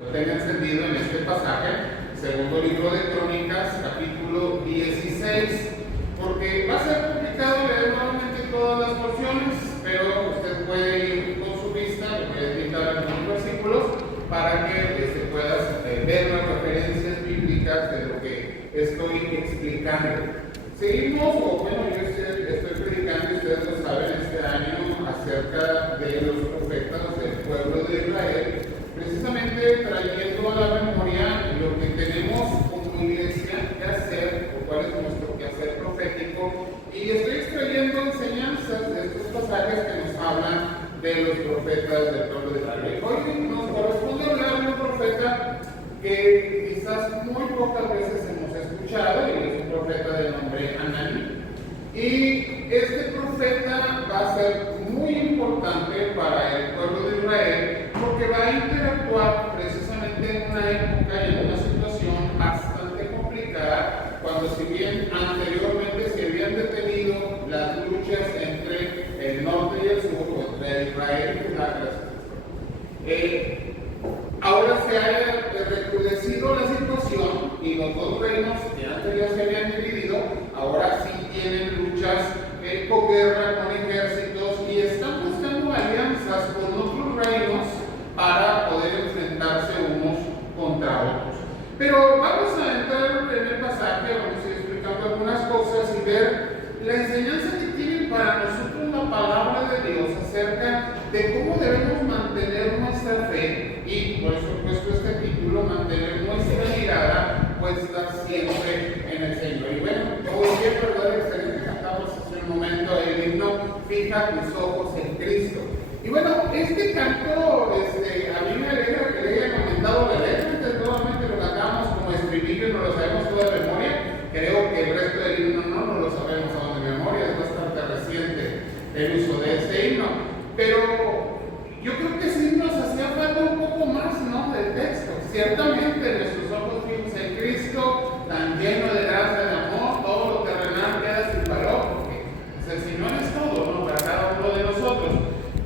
Lo tenga encendido en este pasaje, segundo libro de Crónicas, capítulo 16, porque va a ser complicado leer nuevamente todas las porciones, pero usted puede ir con su vista, le voy a indicar algunos versículos para que puedas ver las referencias bíblicas de lo que estoy explicando. Seguimos, yo estoy predicando, y ustedes lo saben, este año acerca de los profetas del pueblo de Israel, precisamente trayendo a la memoria lo que tenemos como iglesia que hacer, o cuál es nuestro quehacer profético, y estoy extrayendo enseñanzas de estos pasajes que nos hablan de los profetas del pueblo de Israel. Hoy nos corresponde hablar de un profeta que quizás muy pocas veces hemos escuchado, y es un profeta de nombre Ananí. Y este profeta va a ser muy importante para el pueblo de Israel porque va a interactuar precisamente en una época y en una situación bastante complicada, cuando si bien anteriormente se habían detenido las luchas entre el norte y el sur, o entre Israel y Judá, ahora se ha recrudecido la situación y los dos reinos que antes ya se habían dividido, ahora sí tienen luchas con guerra, con ejércitos, y están buscando alianzas con otros reinos para poder enfrentarse unos contra otros. Pero vamos a entrar en el pasaje, vamos a ir explicando algunas cosas y ver la enseñanza que tiene para nosotros la palabra de Dios acerca de cómo debemos mantener nuestra fe y, por supuesto, este título, mantener nuestra mirada puesta siempre en el Señor. Y bueno, hoy es verdad, excelente, cantamos hace un momento el himno Fija tus ojos en Cristo. Y bueno, este canto, a mí me alegra que le haya comentado la letra. Antes nuevamente lo cantamos como estribillo y no lo sabemos todo de memoria. Creo que el resto del himno no lo sabemos aún de memoria, es bastante reciente el uso de este himno. Pero yo creo que sí nos hacía falta un poco más, ¿no?, del texto. Ciertamente nuestros ojos fijos en Cristo, tan lleno de gracia, de amor, todo lo terrenal queda sin valor, porque pues, el Señor es todo, ¿no?, para cada uno de nosotros.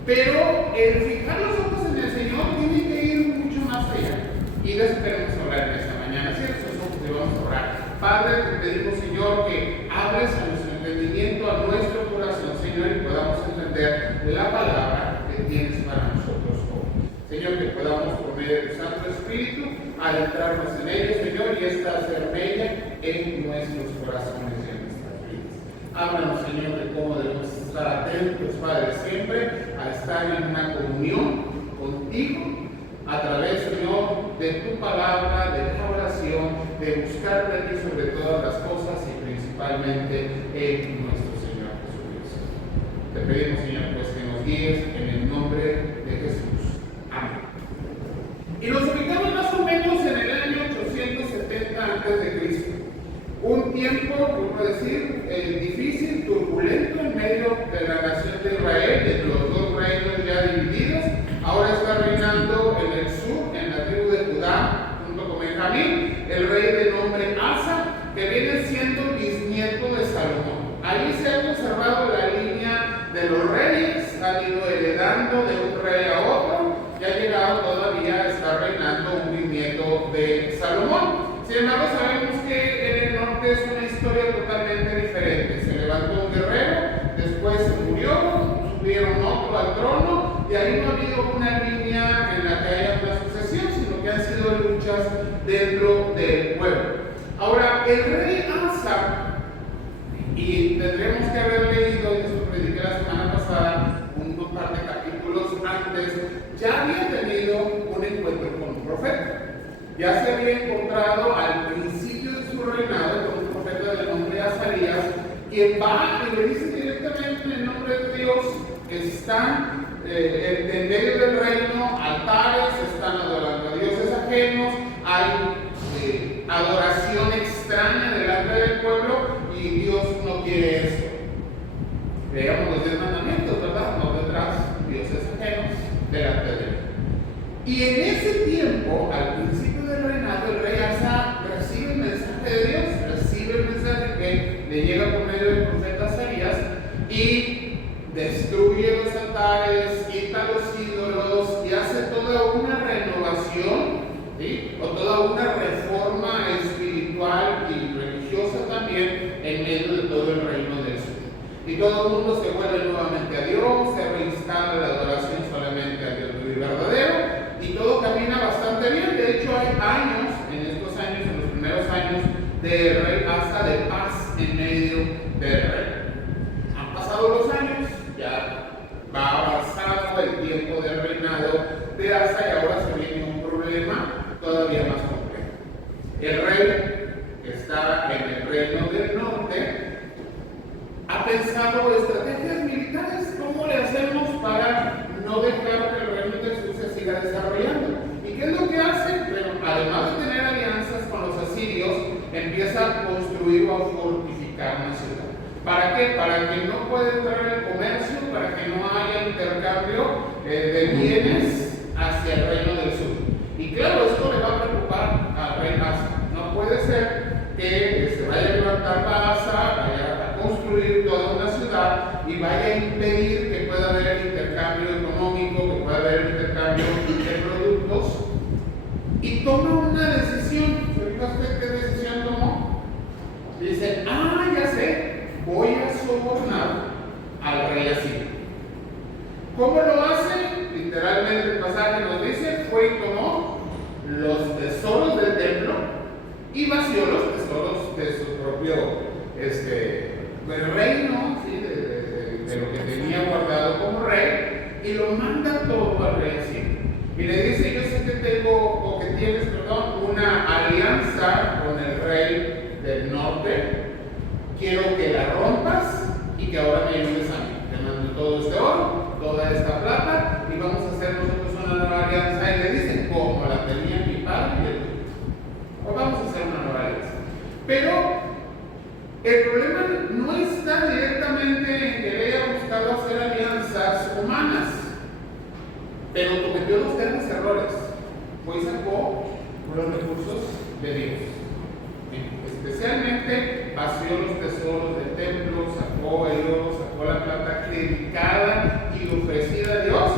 Pero el fijar los ojos en el Señor tiene que ir mucho más allá. Y de eso queremos hablar en esta mañana. Cierra sus ojos y vamos a orar. Padre, te pedimos, Señor, que hables a nuestro entendimiento, a nuestro corazón, Señor, y podamos entender la palabra que tienes para nosotros hoy. Señor, que podamos, por medio de tu Santo Espíritu, adentrarnos en ella, Señor, y esta hacer bella en nuestros corazones y en nuestras vidas. Háblanos, Señor, de cómo debemos estar atentos, Padre, siempre a estar en una comunión contigo, a través, Señor, de tu palabra, de la oración, de buscarte a ti sobre todas las cosas y principalmente en nuestro Señor Jesucristo. Te pedimos, Señor, pues que nos guíes en el nombre de Jesús. Amén. Y nos ubicamos más o menos en el año 870 a.C. Un tiempo, por decir, difícil, turbulento en medio de la nación de Israel, de los dos reinos ya divididos. Ahora está reinando en el sur, en la tribu de Judá, junto con Benjamín, el rey de nombre Asa, que viene siendo bisnieto de Salomón. Ahí se ha conservado la línea de los reyes, han ido heredando de un rey a otro, y ha llegado todavía, está reinando un bisnieto de Salomón. Sin embargo, sabemos que en el norte es una historia totalmente diferente. Se levantó un guerrero, después se murió, subieron otro al trono, y ahí no ha habido una línea en la que haya una sucesión, sino que han sido luchas dentro del pueblo. Ahora, el rey Asa, y tendremos que haber leído, y eso prediqué la semana pasada, un par de capítulos antes, ya había tenido un encuentro con un profeta. Ya se había encontrado al principio de su reinado con un profeta de nombre Azarías, quien va y le dice directamente en el nombre de Dios que están en medio del reino altares, están adorando a dioses ajenos, hay adoración extraña delante del pueblo y Dios no quiere esto. Veamos los 10 mandamientos, ¿verdad? No tendrás dioses ajenos delante de él. Y en ese tiempo, al principio del reinado, el rey Asa recibe el mensaje de Dios, recibe el mensaje que le llega por medio del profeta Azarías y destruye los altares, quita los ídolos y hace toda una renovación ¿sí? O toda una reforma espiritual y religiosa también en medio de todo el reino del sur. Y todo el mundo se vuelve nuevamente a Dios, se reinstala la adoración solamente a Dios vivo y verdadero, y todo camina bastante bien. De hecho, hay años, en estos años, en los primeros años del rey Asa, de paz en medio del rey. Han pasado los años, ya va avanzando el tiempo del reinado de Asa, y ahora se viene un problema todavía más complejo. El rey que está en el reino del norte ha pensado estrategias militares. ¿Cómo le hacemos para no dejar que el reino del sur se siga desarrollando? ¿Y qué es lo que hace? Bueno, además de tener alianzas con los asirios, empieza a construir o a fortificar una ciudad. ¿Para qué? Para que no pueda entrar el comercio, para que no haya intercambio de bienes hacia el reino del sur. Y claro, esto le va a preocupar al rey Asa. No puede ser que se vaya a levantar la Asa, vaya a construir toda una ciudad y vaya a impedir que pueda haber intercambio económico, que pueda haber intercambio de productos. Y toma una decisión. ¿Fíjate usted qué decisión tomó? Dice, ya sé, voy a sobornar al rey asirio. ¿Cómo lo hace? Literalmente el pasaje nos dice, fue y tomó los tesoros del templo y vació los tesoros de su propio reino, ¿sí? de lo que tenía guardado como rey, y lo manda todo al rey asirio. Y le dice, yo sé que tienes, una alianza con el rey del norte, quiero que la rompas y que ahora me ayudes a mí. Te mando todo este oro, toda esta plata, y vamos a hacer nosotros una nueva alianza. Y le dicen, como la tenía mi padre y el tuyo. Pues vamos a hacer una nueva alianza. Pero el problema no está directamente en que le haya buscado hacer alianzas humanas, pero cometió los grandes errores, pues sacó los recursos de Dios. Especialmente vació los tesoros del templo, sacó el oro, sacó la plata dedicada y ofrecida a Dios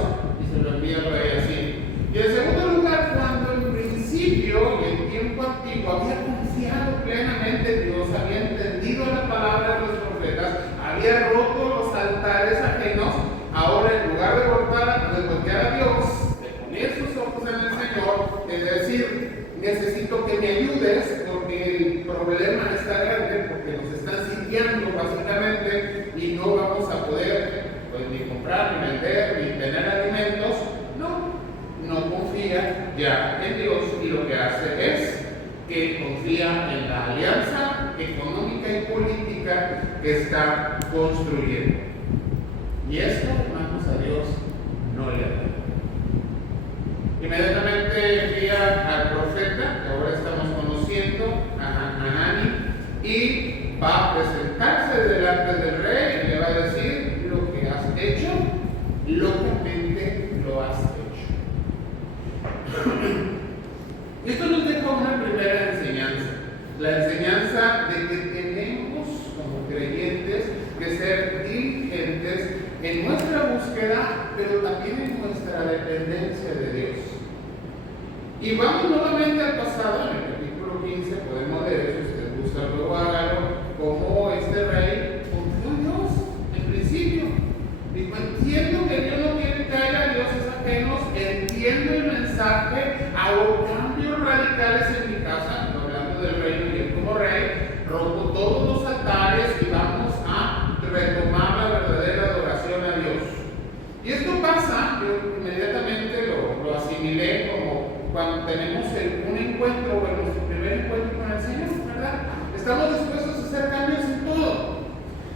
y se lo envía al rey así. Y en segundo lugar, cuando en principio y en tiempo antiguo había confiado plenamente en Dios, había entendido la palabra de los profetas, había roto los altares ajenos, ahora en lugar de voltear a Dios, de poner sus ojos en el Señor, de decir, necesito que me ayudes porque el problema está grande, porque nos están sitiando básicamente y no vamos a poder ni comprar, ni vender, ni tener alimentos. No confía ya en Dios, y lo que hace es que confía en la alianza económica y política que está construyendo. Y esto, hermanos, a Dios no le da. Inmediatamente envía al profeta, que ahora estamos conociendo, a Hanani, y va a presentarse delante del rey y le va a decir: lo que has hecho, locamente lo has hecho. Esto nos deja una primera enseñanza, la enseñanza de que tenemos como creyentes que ser diligentes en nuestra búsqueda, pero también en nuestra dependencia de Dios. Y vamos nuevamente al pasado, en el capítulo 15 podemos leer, si usted gusta luego hágalo, cómo este rey confió en Dios en principio. Dijo: entiendo que Dios no quiere que haya dioses ajenos, entiendo el mensaje, hago cambios radicales en mi casa, hablando del reino y él como rey, rompo todos los altares y vamos a retomar la verdadera adoración a Dios. Y esto pasa, yo inmediatamente lo asimilé como cuando tenemos un encuentro, o nuestro primer encuentro con el Señor, ¿verdad? Estamos dispuestos a hacer cambios en todo.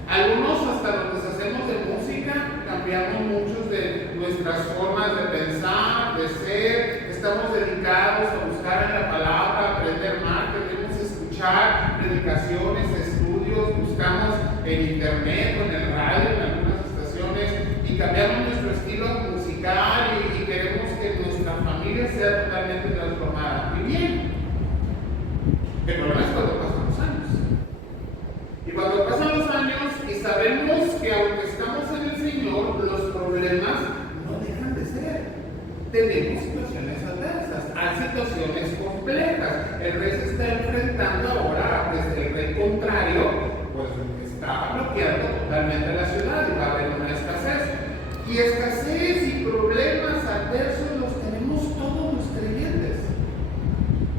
Algunos hasta nos deshacemos de música, cambiamos muchos de nuestras formas de pensar, de ser, estamos dedicados a buscar en la palabra, aprender más, queremos escuchar predicaciones, estudios, buscamos en internet o en el radio, en algunas estaciones, y cambiamos nuestro estilo musical y queremos que nuestra familia sea totalmente transformada. Y bien, el problema es cuando pasan los años. Y cuando pasan los años y sabemos que aunque estamos en el Señor, los problemas no dejan de ser. Tenemos situaciones adversas, hay situaciones situaciones complejas. El rey se está enfrentando ahora, pues el rey contrario, pues está bloqueando totalmente la ciudad y va a haber una escasez. Y escasez y problemas adversos los tenemos todos los creyentes.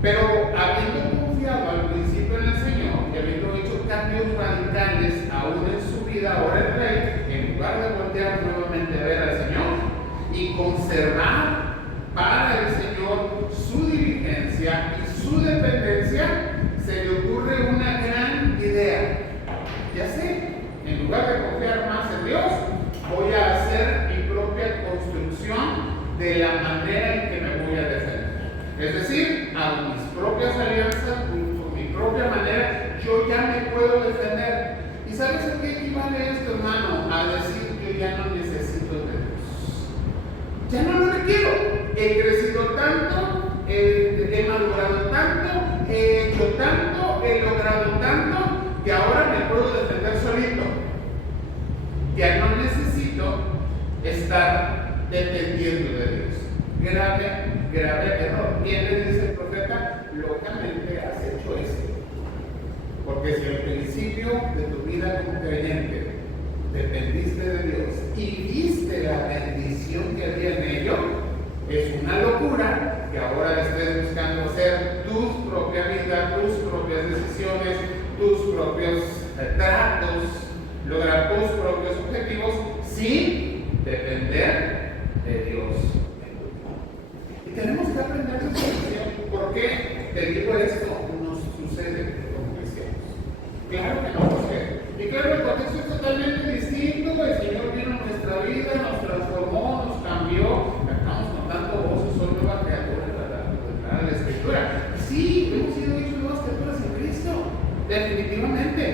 Pero habiendo confiado al principio en el Señor y habiendo hecho cambios radicales aún en su vida, ahora el rey, en lugar de voltear nuevamente a ver al Señor y conservar para el Señor su diligencia y su dependencia, se le ocurre una gran idea. Ya sé, en lugar de confiar más en Dios, voy a hacer mi propia construcción de la manera en que me voy a defender. Es decir, a mis propias alianzas, por mi propia manera, yo ya me puedo defender. ¿Y sabes a qué equivale esto, hermano? A decir que ya no necesito de Dios. Ya no lo requiero. He crecido tanto, he madurado tanto, he hecho tanto, he logrado tanto, que ahora me puedo defender solito. Ya no necesito estar dependiendo de Dios. Grave error. ¿Quién le dice el profeta? Locamente has hecho esto. Porque si al principio de tu vida como creyente dependiste de Dios y viste la bendición que había en ello, es una locura que ahora estés buscando hacer tu propia vida, tus propias decisiones, tus propios tratos, lograr tus propios objetivos sin depender de Dios. Y tenemos que aprender esa lección. ¿Por qué te digo esto? Nos sucede como cristianos. Claro que no sucede. Y claro, el contexto es totalmente distinto. El Señor vino a nuestra vida, nos transformó, nos cambió. Estamos con tanto gozo, soy nueva criatura, la Escritura. Sí, hemos sido hechos nuevas criaturas en Cristo. Definitivamente.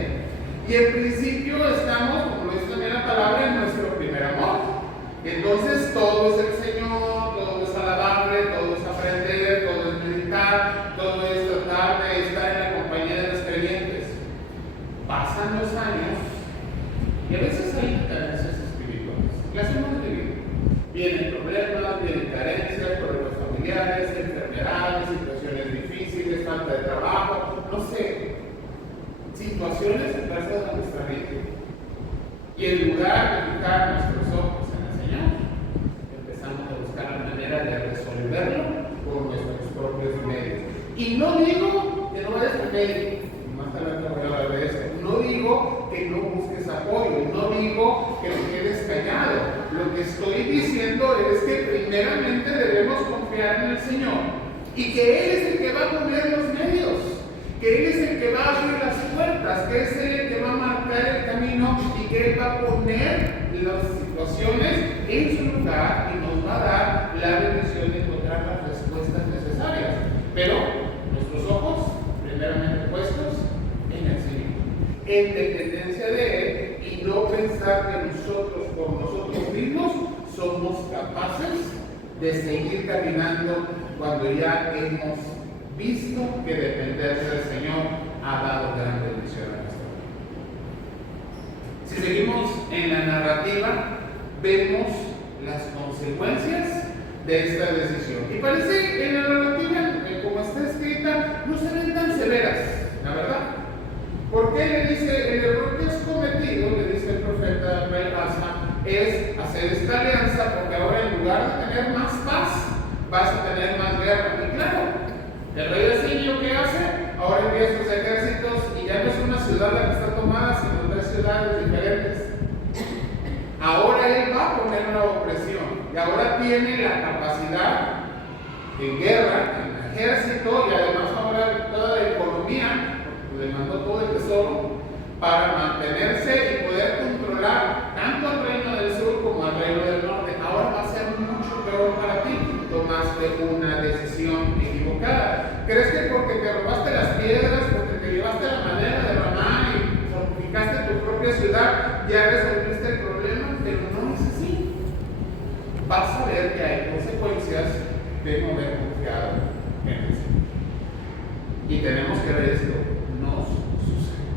Y en principio estamos, como lo dice también la palabra, en nuestro primer amor. Entonces todo es el Señor, todo es alabable, todo es aprender, todo es meditar, todo es tratar de estar en la compañía de los creyentes. Pasan los años y a veces hay carencias espirituales. Las hemos vivido. Vienen problemas, vienen carencias, problemas familiares, enfermedades, situaciones difíciles, falta de trabajo, no sé, situaciones adversas a nuestra vida. Y en lugar de fijar nuestros ojos en el Señor, empezamos a buscar la manera de resolverlo por nuestros propios medios. Y no digo que no vayas al médico, más adelante voy a hablar de esto. No digo que no busques apoyo, no digo que te quedes callado. Lo que estoy diciendo es que primeramente debemos confiar en el Señor y que Él es el que va a poner los medios, que Él es el que va a abrir las puertas, que es Él el que va a marcar el camino y que Él va a poner las situaciones en su lugar y nos va a dar la bendición de encontrar las respuestas necesarias. Pero nuestros ojos, primeramente puestos en el Señor, en dependencia de Él y no pensar que nosotros por nosotros mismos somos capaces de seguir caminando cuando ya hemos visto que depender del Señor ha dado gran bendición a nuestra vida. Si seguimos en la narrativa, vemos las consecuencias de esta decisión. Y parece que en la narrativa, como está escrita, no se ven tan severas, la verdad. Porque le dice, el error que has cometido, le dice el profeta rey Asa, es hacer esta alianza, porque ahora en lugar de tener más paz, vas a tener más guerra. Y claro, el rey de Sirio, ¿qué hace? Ahora envía sus ejércitos y ya no es una ciudad la que está tomada, sino 3 ciudades diferentes. Ahora él va a poner una opresión y ahora tiene la capacidad en guerra, en ejército y además ahora toda la economía, porque le mandó todo el tesoro para mantenerse y poder controlar tanto al reino del sur como al reino del norte. Ahora va a ser mucho peor para ti. Tomaste una decisión equivocada. ¿Crees que porque te robaste las piedras, porque te llevaste la madera de Ramá y fortificaste tu propia ciudad, ya resolviste el problema? Pero no es así. Vas a ver que hay consecuencias de no haber confiado en el Señor. Y tenemos que ver esto. Nos sucede.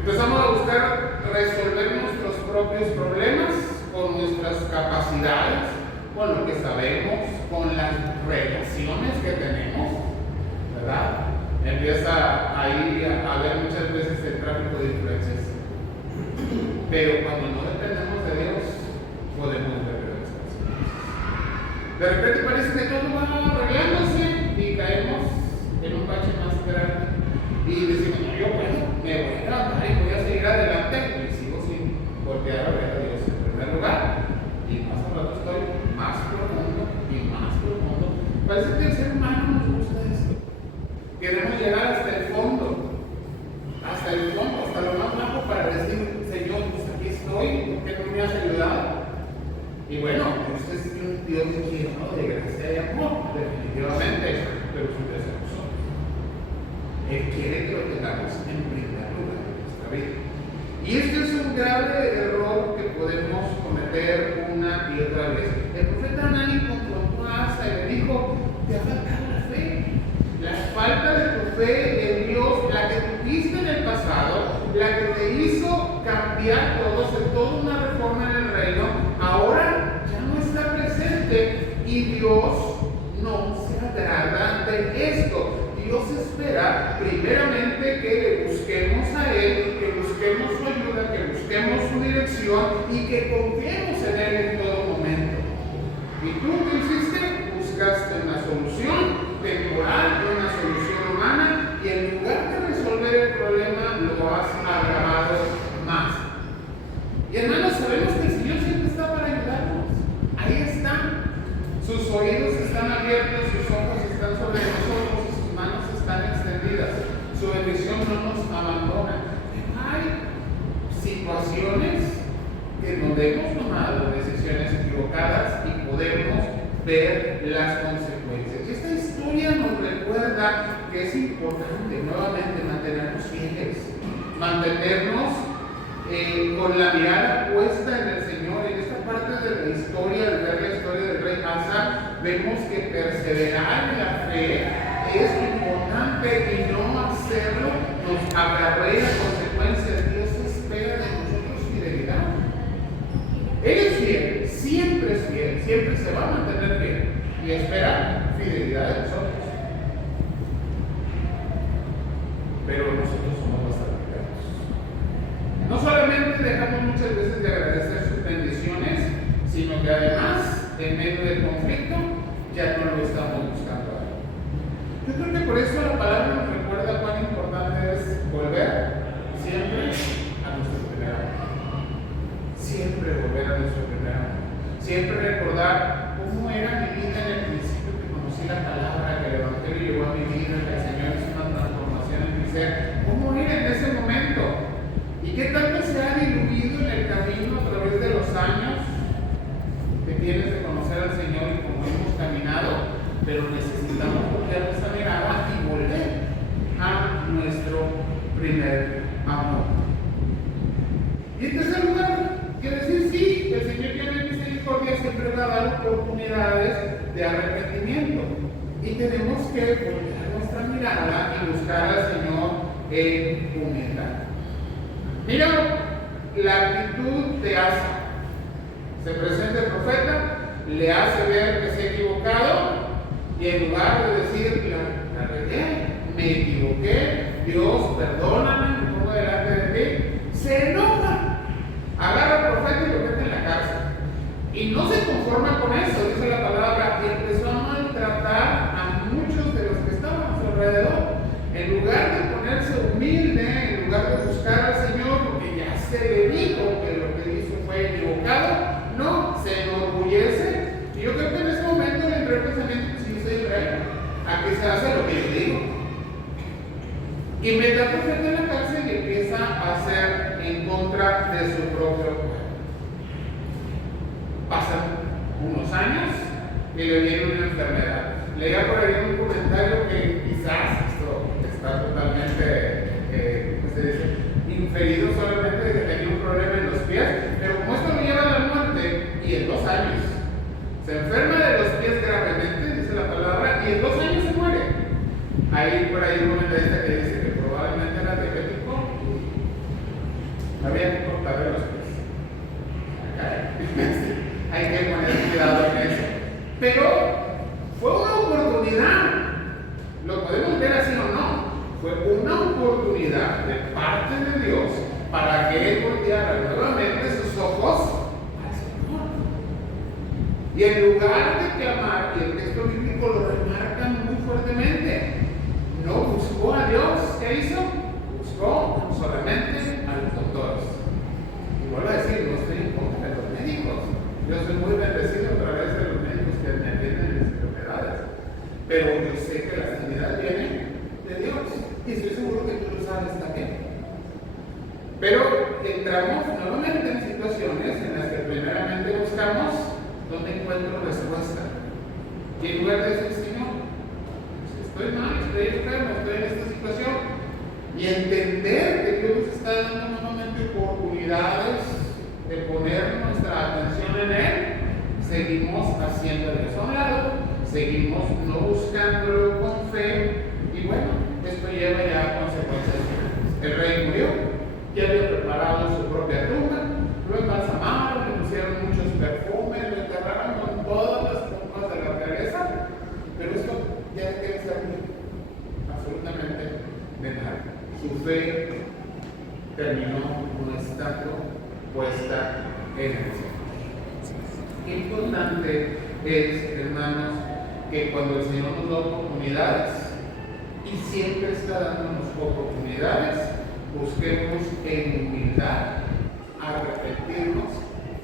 Empezamos a buscar resolver nuestros propios problemas con nuestras capacidades, con lo que sabemos, con las relaciones conexiones que tenemos, ¿verdad? Empieza ahí a haber muchas veces el tráfico de influencias. Pero cuando no dependemos de Dios, podemos perder estas cosas. De repente parece que todo va arreglándose y caemos en un bache más grande. Y decimos, no, yo puedo, me voy a levantar y voy a seguir adelante. Y sigo sin voltear a ver a Dios en primer lugar. Y más al rato estoy más profundo y más profundo. Parece que el ser humano nos gusta esto. Queremos llegar hasta el fondo, hasta lo más bajo para decir, Señor, pues aquí estoy, ¿por qué no me has ayudado? Y bueno, usted es un Dios lleno de gracia y amor, definitivamente, pero su deseo. Él quiere que lo tengamos en primer lugar en nuestra vida. Y este es un grave error que podemos cometer una y otra vez. El profeta Hanani confrontó a Asa y le dijo, te ha faltado la fe. La falta de tu fe en Dios, la que tuviste en el pasado, la que te hizo cambiar todo, hacer toda una reforma en el reino, ahora ya no está presente y Dios no se agrada de esto. Dios espera primeramente que le busquemos a Él, que busquemos su ayuda, que busquemos su dirección y que confiemos en Él en todo momento. ¿Y tú qué hiciste? Buscaste una solución temporal, una solución humana, y en lugar de resolver el problema lo has agravado más. Y hermanos, sabemos que el Señor siempre está para ayudarnos. Ahí están. Sus oídos están abiertos, sus ojos están sobre nosotros y sus manos están extendidas. Su bendición no nos abandona. Hay situaciones en donde hemos tomado decisiones equivocadas y podemos ver las consecuencias. Esta historia nos recuerda que es importante nuevamente mantenernos fieles, mantenernos con la mirada puesta en el Señor. En esta parte de la historia, de ver la historia del rey Asa, vemos que perseverar en la fe es importante y no hacerlo nos acarrea consecuencias. Dios espera de nosotros fidelidad. Él es fiel, siempre se va a mantener fiel y espera fidelidad de nosotros. Pero nosotros somos bastante claros. No solamente dejamos muchas veces de agradecer sus bendiciones, sino que además, en medio del conflicto, ya no lo estamos buscando a Él. Yo creo que por eso la palabra nos recuerda cuán importante es volver siempre a nuestro primer amor. Siempre volver a nuestro primer amor. Siempre recordar cómo era mi vida en el principio que conocí la palabra, que el Evangelio llegó a mi vida, que el Señor hizo una transformación en mi ser. ¿Cómo era en ese momento? ¿Y qué tanto se ha diluido en el camino a través de los años que tienes de conocer al Señor y cómo hemos caminado? Pero necesitamos voltear nuestra mirada y volver a nuestro primer amor. Y en tercer lugar, quiere decir sí, el Señor tiene misericordia, siempre va a dar oportunidades de arrepentimiento. Y tenemos que voltear nuestra mirada y buscar al Señor en humildad. Mira la actitud de Asa. Se presenta el profeta, le hace ver que se ha equivocado y en lugar de decir, la regué, me equivoqué, Dios, perdóname, me pongo delante de ti, se enoja, agarra al profeta y lo mete en la cárcel. Y no se conforma con eso, dice la palabra, y empezó a maltratar a muchos de los que estaban a su alrededor. En lugar de ponerse humilde, en lugar de buscar al Señor, porque ya se le dijo que lo que hizo fue equivocado, no, se enorgullece. Y yo creo que en ese momento le entró el pensamiento que si yo soy el rey, aquí se hace lo que yo digo. Y mete al profeta en la cárcel y empieza a hacer en contra de su propio pueblo. Pasan unos años y le viene una enfermedad. Leía por ahí un comentario que quizás esto está totalmente, ¿cómo se dice?, inferido solamente de que tenía un problema en los pies, pero como esto lo lleva a la muerte y en 2 años se enferma de los pies gravemente, dice la palabra, y en 2 años se muere. Hay por ahí un comentarista que dice que probablemente era diabético y había que cortarle los pies. Hay que poner cuidado en eso. Pero fue una oportunidad oportunidad de parte de Dios para que Él volteara nuevamente sus ojos al Señor. Y en lugar de clamar, y el texto bíblico lo remarca muy fuertemente, no buscó a Dios. ¿Qué hizo? Buscó solamente a los doctores. Y vuelvo a decir, no estoy en contra de los médicos. Yo soy muy bendecido a través de los médicos que me atienden mis enfermedades. Pero yo sé que la sanidad viene de Dios. Y estoy seguro que tú lo sabes también. Pero entramos nuevamente en situaciones en las que primeramente buscamos dónde encuentro respuesta. Y en lugar de decir, Señor, estoy mal, estoy enfermo, estoy en esta situación. Y entender que Dios nos está dando nuevamente oportunidades de poner nuestra atención en Él, seguimos haciéndolo a un lado, seguimos no buscándolo con fe, y bueno, esto lleva ya a consecuencias. El rey murió, ya había preparado su propia tumba, lo embalsamaron, le pusieron muchos perfumes, lo enterraron con todas las pompas de la realeza, pero esto ya debe ser absolutamente de nada. Su fe terminó no estando puesta en el Señor. Qué importante es, hermanos, que cuando el Señor nos da oportunidades, y siempre está dándonos oportunidades, busquemos en humildad arrepentirnos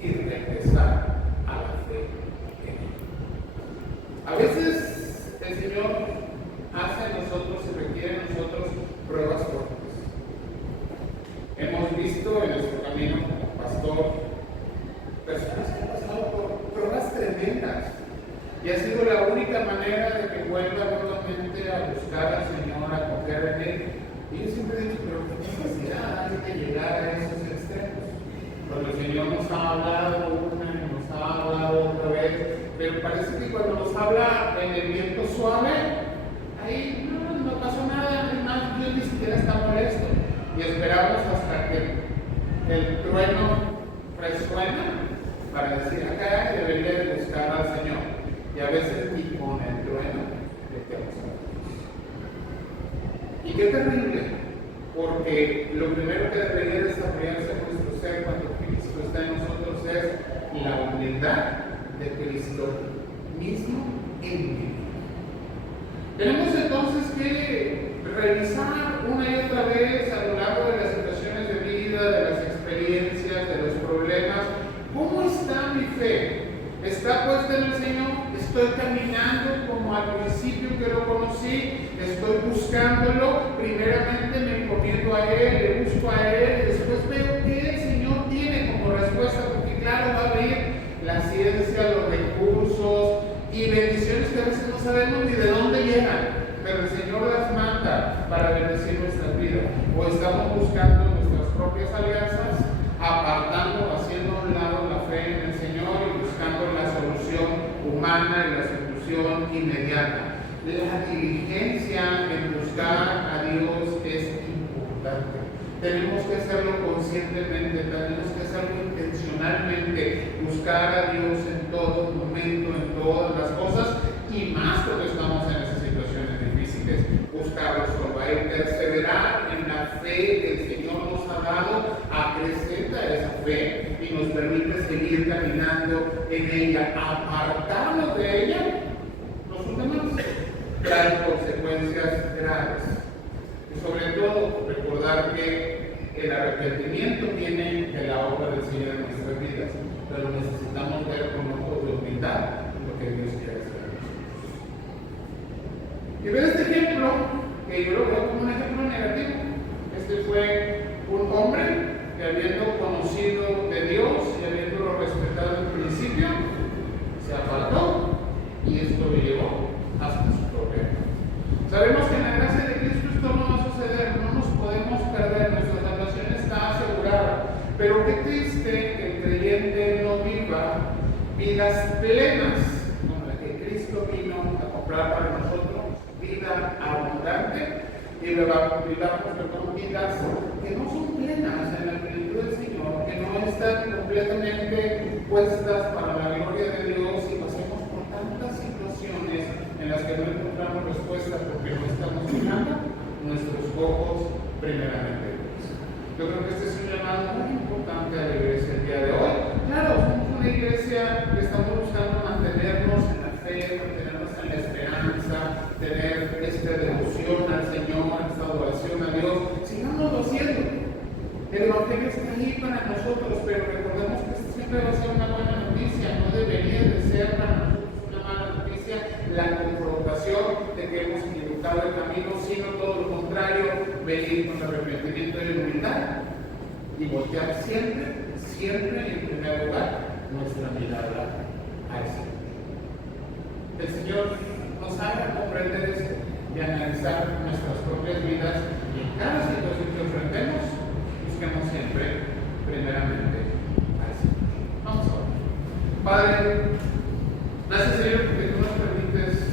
y regresar a la fe en Él. A veces el Señor hace en nosotros y requiere en nosotros pruebas fuertes. Hemos visto en nuestro camino como pastor personas que han pasado por pruebas tremendas y ha sido la única manera de que vuelva nuevamente a buscar al Señor, a confiar en Él. Y yo siempre he dicho, pero qué necesidad hay de llegar a esos extremos. Cuando el Señor nos ha hablado una y nos ha hablado otra vez, pero parece que cuando nos habla en el viento suave, ahí no pasó nada, además Dios ni siquiera está molesto. Y esperamos hasta que el trueno resuena para decir, acá debería de buscar al Señor. Y a veces ni con el trueno le quedamos a Dios. Y qué terrible, porque lo primero que debería desarrollarse en nuestro ser cuando Cristo está en nosotros es la humildad de Cristo mismo en mí. Tenemos entonces que revisar una y otra vez a lo largo de las situaciones de vida, de las experiencias, de los problemas, ¿cómo está mi fe? ¿Está puesta en el Señor? ¿Estoy caminando como al principio que lo conocí? ¿Estoy buscándolo? Primeramente me encomiendo a Él, le busco a Él, y después veo que el Señor tiene como respuesta, porque claro, va a abrir la ciencia, los recursos y bendiciones que a veces no sabemos ni de dónde llegan, pero el Señor las manda para bendecir nuestras vidas. O estamos buscando nuestras propias alianzas, apartando, haciendo a un lado la fe en el Señor y buscando la solución humana y la solución inmediata. La diligencia en buscar a Dios es importante. Tenemos que hacerlo conscientemente, tenemos que hacerlo intencionalmente, buscar a Dios en todo momento, en todas las cosas, y más cuando estamos en esas situaciones difíciles, buscarlo solo a Él, perseverar en la fe que el Señor nos ha dado, acrecenta esa fe y nos permite seguir caminando en ella. Apartarnos de ella, los demás traen consecuencias graves. Y sobre todo, recordar que el arrepentimiento viene de la obra del Señor en nuestras vidas, pero necesitamos ver con ojos de humildad lo que Dios quiere hacer. Y ver este ejemplo, que yo lo veo como un ejemplo negativo. Este fue un hombre que, habiendo conocido de Dios y habiéndolo respetado en principio, se apartó, y esto lo llevó hasta su propia. Sabemos que en la gracia de Cristo esto no va a suceder, no nos podemos perder, nuestra salvación está asegurada. Pero qué triste que el creyente no viva vidas plenas, como la que Cristo vino a comprar para nosotros, vida abundante, y vivamos vidas que no son plenas en la plenitud del Señor, que no están completamente puestas para la gloria de Dios, y pasemos por tantas situaciones en las que no encontramos respuesta porque no estamos fijando nuestros ojos primeramente Dios. Yo creo que este es un llamado muy importante a la iglesia el día de hoy. Claro, somos una iglesia que estamos buscando mantenernos en la fe, mantenernos en la esperanza, tener esta devoción al Señor, esta adoración a Dios. Sigámoslo haciendo. El Evangelio está ahí para nosotros, pero recordemos que esta siempre va a ser una buena noticia, no debería de ser para nosotros una mala noticia la confrontación de que hemos equivocado el camino, sino todo lo contrario, venir con arrepentimiento y humildad y voltear siempre, siempre en primer lugar nuestra mirada al Señor. El Señor nos haga comprender esto y analizar nuestras propias vidas y en cada situación que enfrentemos, busquemos siempre, primeramente, al Señor. Vamos a orar. Padre, gracias Señor porque tú nos permites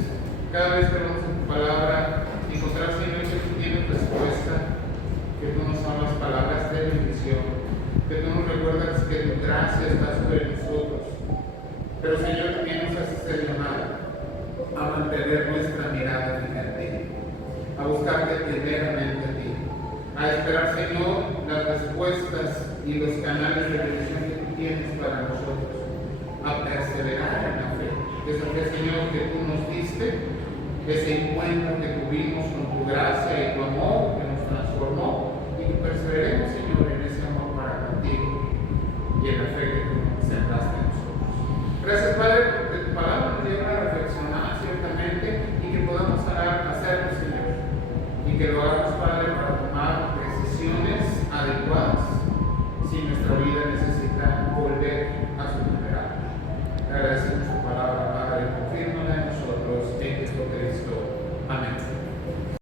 cada vez que vamos en tu palabra encontrar, Señor, que tú tienes respuesta, que tú nos hablas palabras de bendición, que tú nos recuerdas que tu gracia está sobre nosotros. Pero Señor, también nos haces el llamado a mantener nuestra mirada fija en ti, a buscarte primeramente a ti, a esperar, Señor, las respuestas y los canales de bendición que tú tienes para nosotros, a perseverar en la fe. Esa fe, Señor, que tú nos diste, ese encuentro que tuvimos con tu gracia y tu amor que nos transformó, y que perseveremos, Señor,